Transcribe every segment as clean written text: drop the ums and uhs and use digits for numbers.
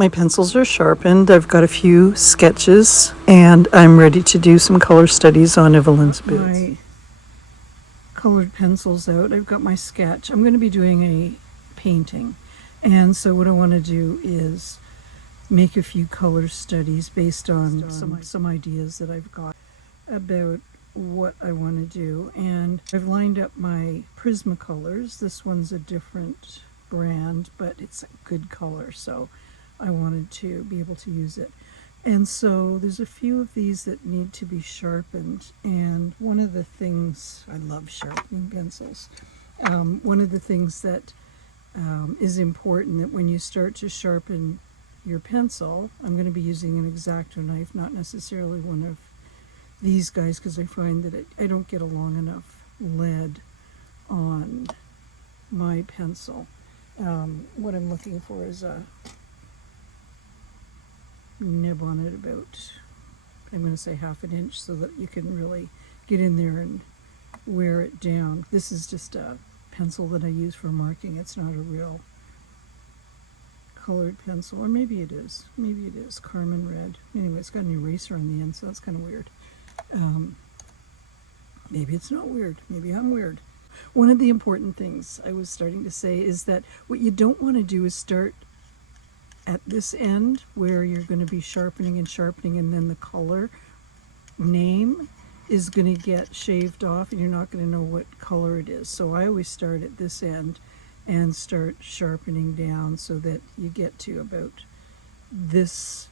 My pencils are sharpened. I've got a few sketches, and I'm ready to do some color studies on Evelyn's bits. My colored pencils out. I've got my sketch. I'm going to be doing a painting, and so what I want to do is make a few color studies based on some ideas that I've got about what I want to do. And I've lined up my Prismacolors. This one's a different brand, but it's a good color, so I wanted to be able to use it. And so there's a few of these that need to be sharpened, and one of the things, I love sharpening pencils, one of the things that is important, that when you start to sharpen your pencil, I'm going to be using an X-Acto knife, not necessarily one of these guys, because I find that I don't get a long enough lead on my pencil. What I'm looking for is a nib on it about, I'm going to say ½ an inch, so that you can really get in there and wear it down. This is just a pencil that I use for marking. It's not a real colored pencil, or maybe it is. Maybe it is Carmen Red. Anyway, it's got an eraser on the end, so that's kind of weird. Maybe it's not weird. Maybe I'm weird. One of the important things I was starting to say is that what you don't want to do is start at this end where you're going to be sharpening and sharpening, and then the color name is going to get shaved off and you're not going to know what color it is. So I always start at this end and start sharpening down so that you get to about this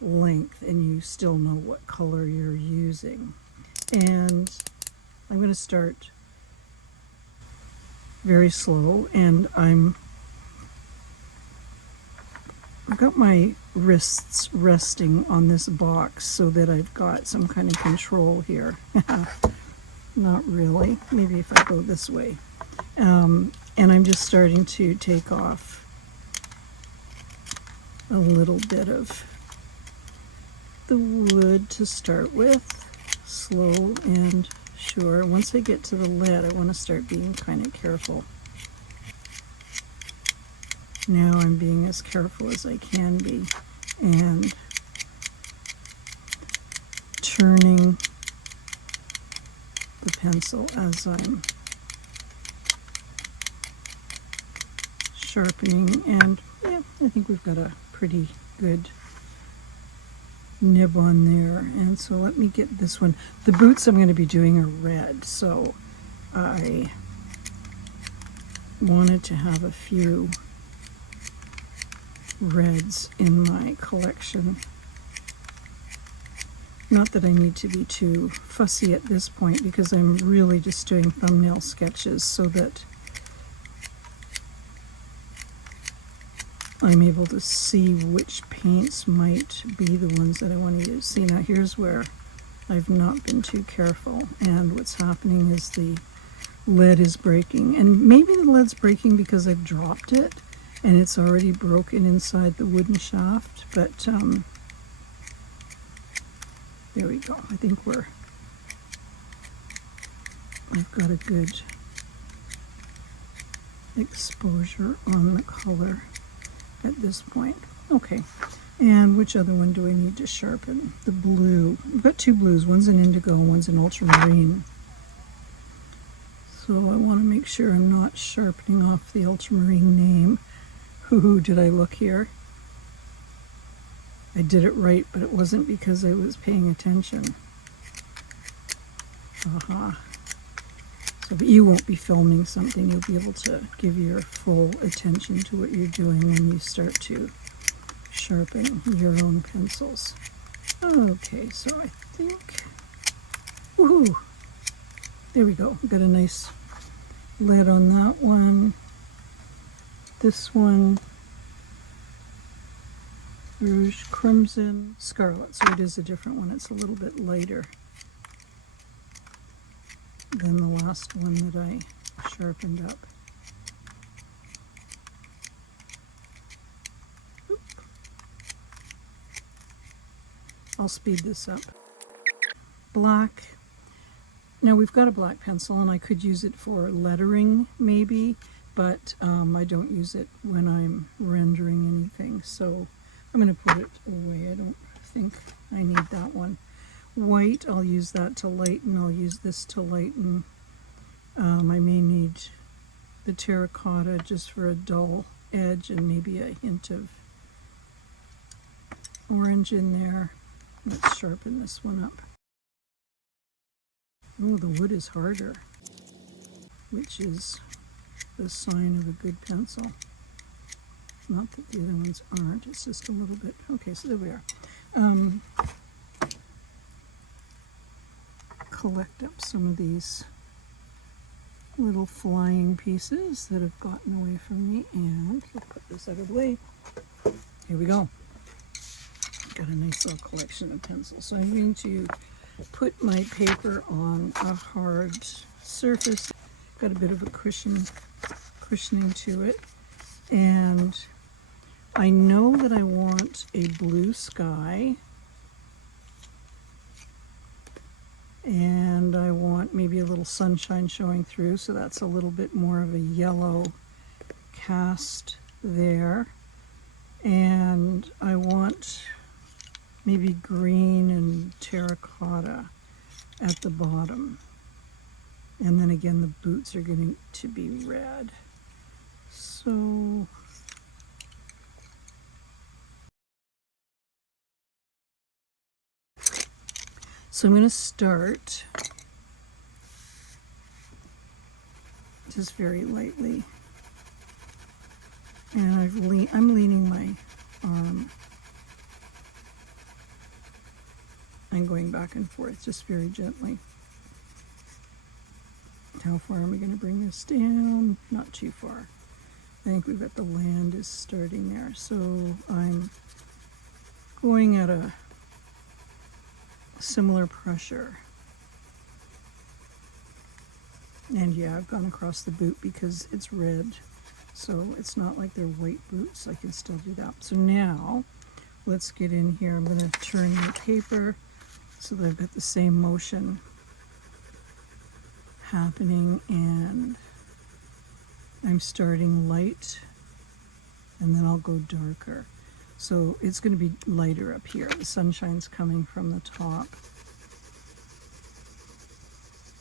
length and you still know what color you're using. And I'm going to start very slow, and I've got my wrists resting on this box so that I've got some kind of control here. Not really. Maybe if I go this way. And I'm just starting to take off a little bit of the wood to start with, slow and sure. Once I get to the lead, I want to start being kind of careful. Now I'm being as careful as I can be and turning the pencil as I'm sharpening, and yeah, I think we've got a pretty good nib on there. And so let me get this one. The boots I'm going to be doing are red, so I wanted to have a few reds in my collection. Not that I need to be too fussy at this point, because I'm really just doing thumbnail sketches so that I'm able to see which paints might be the ones that I want to use. See, now here's where I've not been too careful, and what's happening is the lead is breaking. And maybe the lead's breaking because I've dropped it and it's already broken inside the wooden shaft, but there we go. I think I've got a good exposure on the color at this point. Okay, and which other one do I need to sharpen? The blue. I've got two blues. One's an indigo and one's an ultramarine. So I want to make sure I'm not sharpening off the ultramarine name. Hoo-hoo, did I look here? I did it right, but it wasn't because I was paying attention. Aha. So, but you won't be filming something. You'll be able to give your full attention to what you're doing when you start to sharpen your own pencils. Okay, so I think, woohoo! There we go. Got a nice lead on that one. This one, Rouge Crimson Scarlet, so it is a different one. It's a little bit lighter than the last one that I sharpened up. Oop. I'll speed this up. Black. Now we've got a black pencil and I could use it for lettering maybe, but I don't use it when I'm rendering anything. so I'm going to put it away. I don't think I need that one. White, I'll use that to lighten. I'll use this to lighten. I may need the terracotta just for a dull edge and maybe a hint of orange in there. Let's sharpen this one up. Oh, the wood is harder, which is the sign of a good pencil. Not that the other ones aren't, it's just a little bit. Okay, so there we are. Collect up some of these little flying pieces that have gotten away from me, and I'll put this out of the way. Here we go. Got a nice little collection of pencils. So I'm going to put my paper on a hard surface. Got a bit of a cushioning to it, and I know that I want a blue sky, and I want maybe a little sunshine showing through, so that's a little bit more of a yellow cast there. And I want maybe green and terracotta at the bottom. And then again, the boots are going to be red. So I'm going to start just very lightly. And I'm leaning my arm. I'm going back and forth just very gently. How far am I going to bring this down? Not too far. I think we've got the land is starting there. So I'm going at a similar pressure. And yeah, I've gone across the boot because it's red. So it's not like they're white boots. I can still do that. So now let's get in here. I'm going to turn the paper so that I've got the same motion happening, and I'm starting light and then I'll go darker. So it's going to be lighter up here. The sunshine's coming from the top.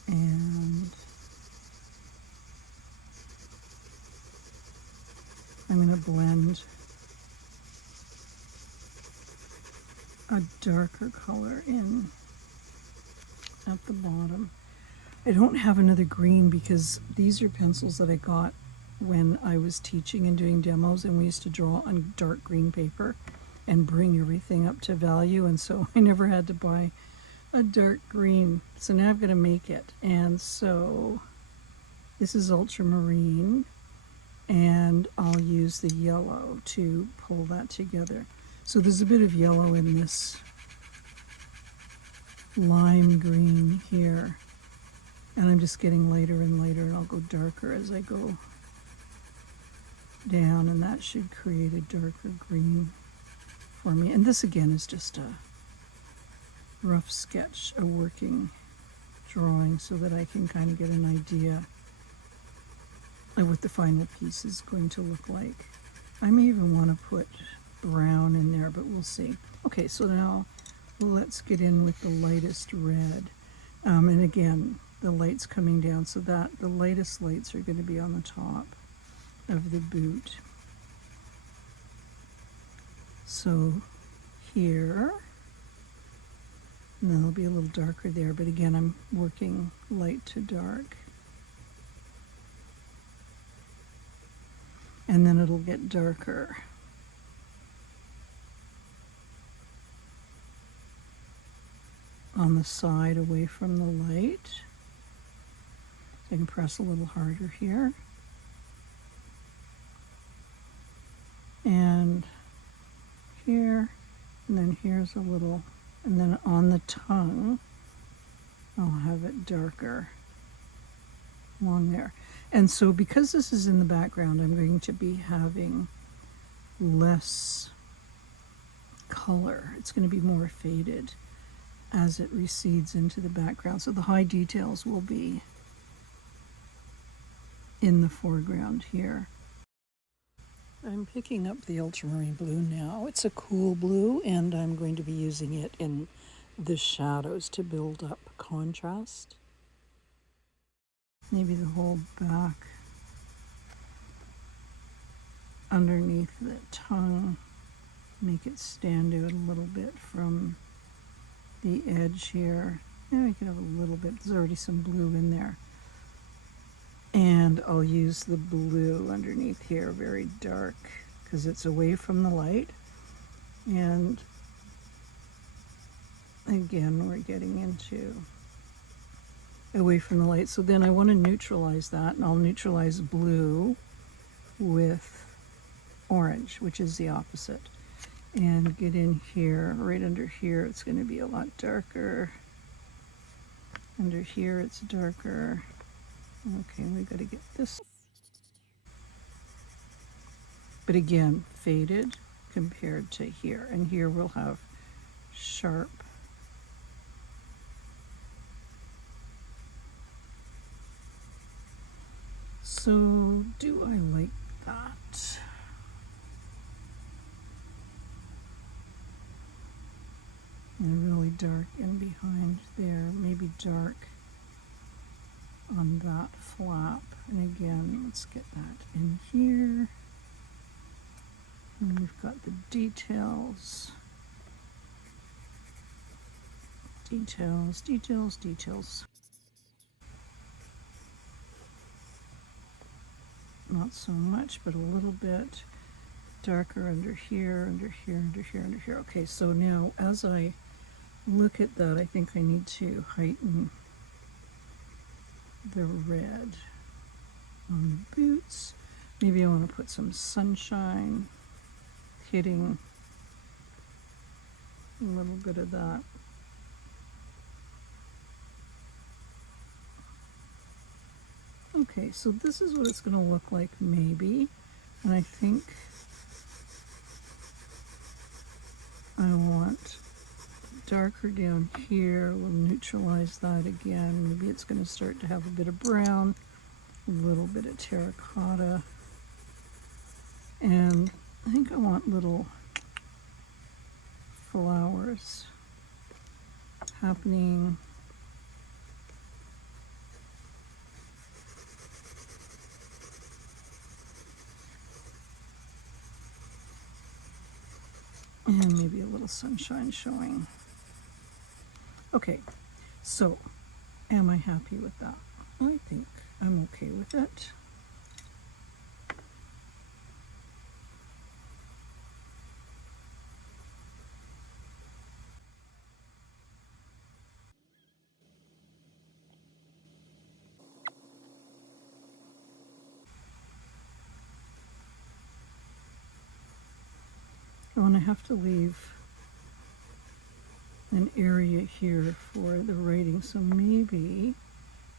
And I'm going to blend a darker color in at the bottom. I don't have another green because these are pencils that I got when I was teaching and doing demos, and we used to draw on dark green paper and bring everything up to value, and so I never had to buy a dark green. So now I've got to make it, and so this is ultramarine, and I'll use the yellow to pull that together. So there's a bit of yellow in this lime green here, and I'm just getting lighter and lighter, and I'll go darker as I go down, and that should create a darker green for me. And this again is just a rough sketch, a working drawing, so that I can kind of get an idea of what the final piece is going to look like. I may even want to put brown in there, but we'll see. Okay, so now let's get in with the lightest red. And again, the light's coming down, so that the lightest lights are going to be on the top of the boot. So here, and then it'll be a little darker there, but again, I'm working light to dark. And then it'll get darker. On the side away from the light. I can press a little harder here. And here, and then here's a little, and then on the tongue, I'll have it darker along there. And so because this is in the background, I'm going to be having less color. It's going to be more faded as it recedes into the background. So the high details will be in the foreground here. I'm picking up the ultramarine blue now. It's a cool blue, and I'm going to be using it in the shadows to build up contrast. Maybe the whole back underneath the tongue, make it stand out a little bit from the edge here. And we could have a little bit, there's already some blue in there. And I'll use the blue underneath here, very dark, because it's away from the light. And again, we're getting into away from the light. So then I want to neutralize that, and I'll neutralize blue with orange, which is the opposite. And get in here, right under here, it's going to be a lot darker. Under here, it's darker. Okay, we got to get this. But again, faded compared to here. And here we'll have sharp. So, do I like that? And really dark in behind there, maybe dark on that flap. And again, let's get that in here. And we've got the details. Details, details, details. Not so much, but a little bit darker under here, under here, under here, under here. Okay, so now as I look at that, I think I need to heighten the red on the boots. Maybe I want to put some sunshine hitting a little bit of that. Okay, so this is what it's going to look like maybe. And I think I want darker down here. We'll neutralize that again. Maybe it's going to start to have a bit of brown, a little bit of terracotta. And I think I want little flowers happening. And maybe a little sunshine showing. Okay, so am I happy with that? I think I'm okay with it. Oh, and I have to leave an area here for the writing, so maybe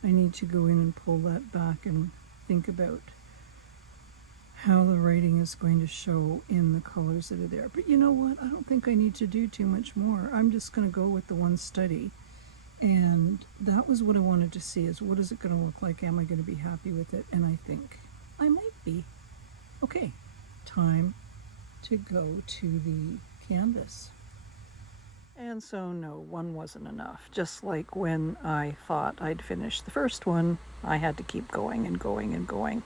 I need to go in and pull that back and think about how the writing is going to show in the colors that are there. But you know what? I don't think I need to do too much more. I'm just going to go with the one study. And that was what I wanted to see, is what is it going to look like? Am I going to be happy with it? And I think I might be. Okay, time to go to the canvas. And so no, one wasn't enough. Just like when I thought I'd finished the first one, I had to keep going and going and going.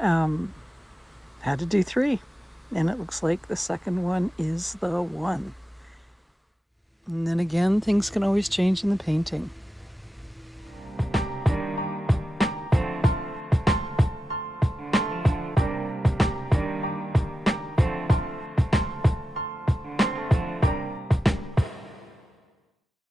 Had to do 3, and it looks like the second one is the one. And then again, things can always change in the painting.